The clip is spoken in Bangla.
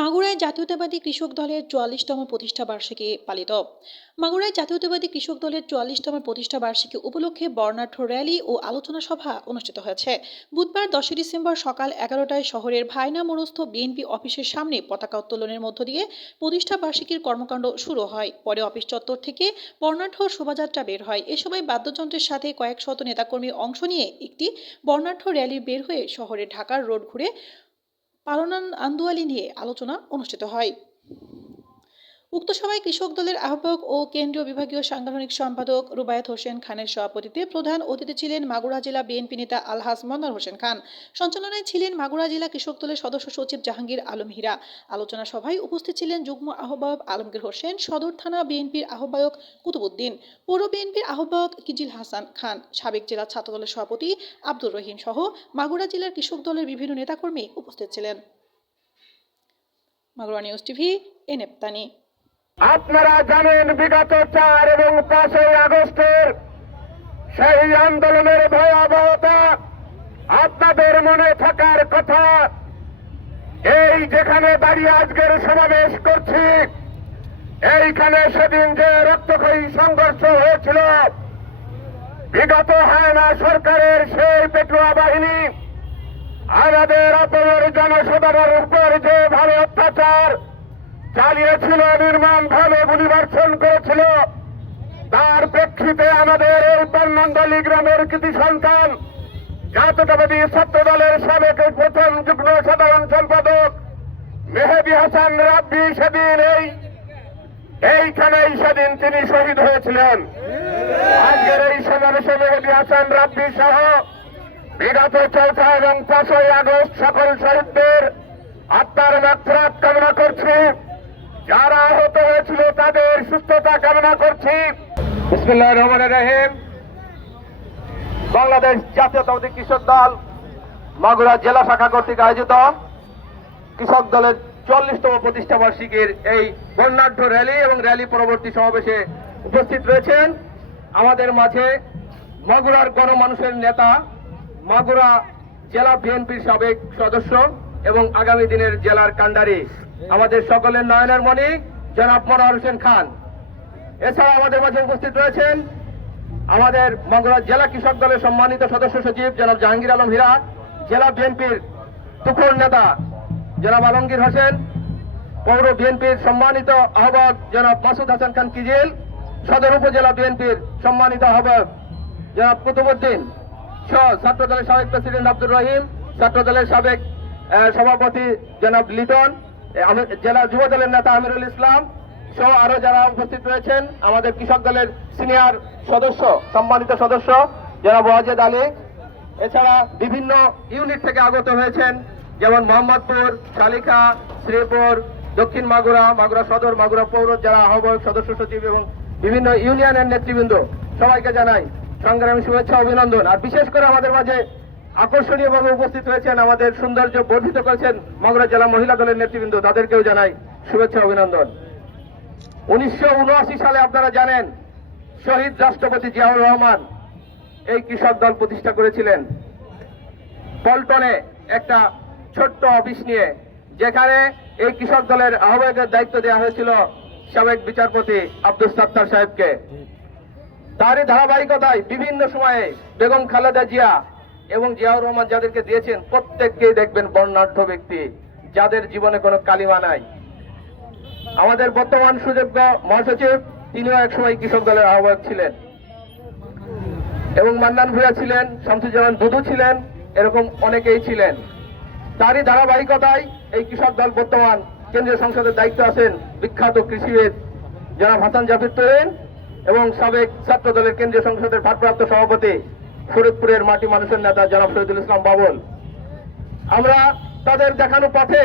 মাগুরায় জাতীয়তাবাদী কৃষক দলের চুয়াল্লিশতম প্রতিষ্ঠা বার্ষিকী পালিত। মাগুরায় জাতীয়তাবাদী কৃষক দলের চুয়াল্লিশতম প্রতিষ্ঠা বার্ষিকী উপলক্ষে বর্ণাঢ্য র্যালি ও আলোচনা সভা অনুষ্ঠিত হয়েছে। বুধবার দশই ডিসেম্বর সকাল এগারোটায় শহরের ভাইনা মোড়স্থ বিএনপি অফিসের সামনে পতাকা উত্তোলনের মধ্য দিয়ে প্রতিষ্ঠা বার্ষিকীর কর্মকাণ্ড শুরু হয়। পরে অফিস চত্বর থেকে বর্ণাঢ্য শোভাযাত্রা বের হয়। এ সময় বাদ্যযন্ত্রের সাথে কয়েক শত নেতাকর্মী অংশ নিয়ে একটি বর্ণাঢ্য র্যালি বের হয়ে শহরে ঢাকার রোড ঘুরে পালনান আন্দুয়ালি নিয়ে আলোচনা অনুষ্ঠিত হয়। উক্ত সভায় কৃষক দলের আহ্বায়ক ও কেন্দ্রীয় বিভাগীয় সাংগঠনিক সম্পাদক রুবায়ত হোসেন খানের সভাপতিতে প্রধান অতিথি ছিলেন মাগুরা জেলা বিএনপি নেতা আলহাজ মন্নার হোসেন খান। সঞ্চালনায় ছিলেন মাগুরা জেলা কৃষক দলের সদস্য সচিব জাহাঙ্গীর আলম হীরা আলোচনা সভায় উপস্থিত ছিলেন যুগ্ম আহ্বায়ক আলমগীর হোসেন, সদর থানা বিএনপির আহ্বায়ক কুতুবুদ্দিন পৌর বিএনপির আহ্বায়ক কিজিল হাসান খান, সাবেক জেলা ছাত্রদলের সভাপতি আব্দুর রহিম সহ মাগুরা জেলার কৃষক দলের বিভিন্ন নেতাকর্মী উপস্থিত ছিলেন। মাগুরা নিউজ টিভি এনেপ্তানি আপনারা জানেন বিগত চার এবং পাঁচই আগস্টের সেই আন্দোলনের ভয়াবহতা আপনাদের মনে থাকার কথা। এই যেখানে দাঁড়িয়ে আজকের সমাবেশ করছি, এইখানে সেদিন যে রক্তক্ষয়ী সংঘর্ষ হয়েছিল, বিগত হায়না সরকারের সেই পেটুয়া বাহিনী, আমাদের অপর জনসাধারণের উপর যে ভালো অত্যাচার চালিয়েছিল, নির্মাণ ভাবে গুলিবর্ষণ করেছিল। তার প্রেক্ষিতে আমাদের এই বর্ণান্দলী গ্রামের কৃতি সন্তান জাতীয়তাবাদী ছাত্র দলের সাবেক প্রথম যুগ্ম সাধারণ সম্পাদক মেহেদি হাসান রাব্বি সেদিন এই, এইখানেই সেদিন তিনি শহীদ হয়েছিলেন। আজকের এই সমাবেশে মেহেদি হাসান রাব্বি সহ বিগত চৌঠা এবং পাঁচই আগস্ট সকল শহীদদের আত্মার মাত্রাত কামনা করছি। যারা আহত হয়েছিল তাদের সুস্থতা কামনা করছি। রহমান রহিম। বাংলাদেশ জাতীয়তাবাদী কৃষক দল মাগুরা জেলা শাখা কর্তৃক আয়োজিত কৃষক দলের চল্লিশতম প্রতিষ্ঠা বার্ষিকীর এই বর্ণাঢ্য র্যালি এবং র্যালি পরবর্তী সমাবেশে উপস্থিত রয়েছেন। আমাদের মাঝে মাগুরার গণমানুষের নেতা, মাগুরা জেলা বিএনপির সাবেক সদস্য এবং আগামী দিনের জেলার কান্ডারি আমাদের সকলের নয়নের মণি, জনাব মনোহর হোসেন খান। এছাড়া আমাদের মাঝে উপস্থিত রয়েছেন আমাদের মাগুরা জেলা কৃষক দলের সম্মানিত সদস্য সচিব জনাব জাহাঙ্গীর আলম হীরা, জেলা বিএনপির তুখুর নেতা জনাব আলমগীর হোসেন, পৌর বিএনপির সম্মানিত আহ্বায়ক জনাব মাসুদ হাসান খান কিজিল, সদর উপজেলা বিএনপির সম্মানিত আহ্বায়ক জনাব কুতুবুদ্দিন, সহ ছাত্র দলের সাবেক প্রেসিডেন্ট আব্দুর রহিম ছাত্র দলের সাবেক সভাপতি জনাব লিটন জেলা যুব দলের নেতা আমিরুল ইসলাম সহ আরও যারা উপস্থিত রয়েছেন, আমাদের কৃষক দলের সিনিয়র সদস্য, সম্মানিত সদস্য যারা ওয়াজেদ আলী। এছাড়া বিভিন্ন ইউনিট থেকে আগত হয়েছেন, যেমন মোহাম্মদপুর শালিকা শ্রীপুর, দক্ষিণ মাগুরা মাগুরা সদর, মাগুরা পৌর, যারা আহ্বায়ক সদস্য সচিব এবং বিভিন্ন ইউনিয়নের নেতৃবৃন্দ, সবাইকে জানাই সংগ্রামী শুভেচ্ছা, অভিনন্দন। আর বিশেষ করে আমাদের মাঝে আকর্ষণীয়ভাবে উপস্থিত হয়েছেন, আমাদের সৌন্দর্য বর্ধিত করেছেন মাগুরা জেলা মহিলা দলের নেতৃবৃন্দ। তাদেরকেও জানাই শুভেচ্ছা, অভিনন্দন। উনিশশো উনআশি সালে আপনারা জানেন, শহীদ রাষ্ট্রপতি জিয়াউর রহমান এই কৃষক দল প্রতিষ্ঠা করেছিলেন। পল্টনে একটা ছোট্ট অফিস নিয়ে, যেখানে এই কৃষক দলের আহ্বায়কের দায়িত্ব দেওয়া হয়েছিল সাবেক বিচারপতি আব্দুল সাত্তার সাহেবকে। তারই ধারাবাহিকতায় বিভিন্ন সময়ে বেগম খালেদা জিয়া এবং জিয়াউর রহমান যাদেরকে দিয়েছেন, প্রত্যেককেই দেখবেন বর্ণাঢ্য ব্যক্তি, যাদের জীবনে কোনো কালিমা নাই। আমাদের বর্তমান সুযোগ্য মহাসচিব, তিনিও একসময় কৃষক দলের আহ্বায়ক ছিলেন। এবং মান্নান ভুয়া ছিলেন, শামসুজ্জামান দুদু ছিলেন, এরকম অনেকেই ছিলেন। তারই ধারাবাহিকতায় এই কৃষক দল বর্তমান কেন্দ্রীয় সংসদের দায়িত্ব আছেন বিখ্যাত কৃষিবিদ জনাব হাসান জাফির তরিন এবং সাবেক ছাত্র দলের কেন্দ্রীয় সংসদের ভারপ্রাপ্ত সভাপতি ফরিদপুরের মাটি মানুষের নেতা জনাব শহীদুল ইসলাম বাবুল। আমরা তাদের দেখানো পথে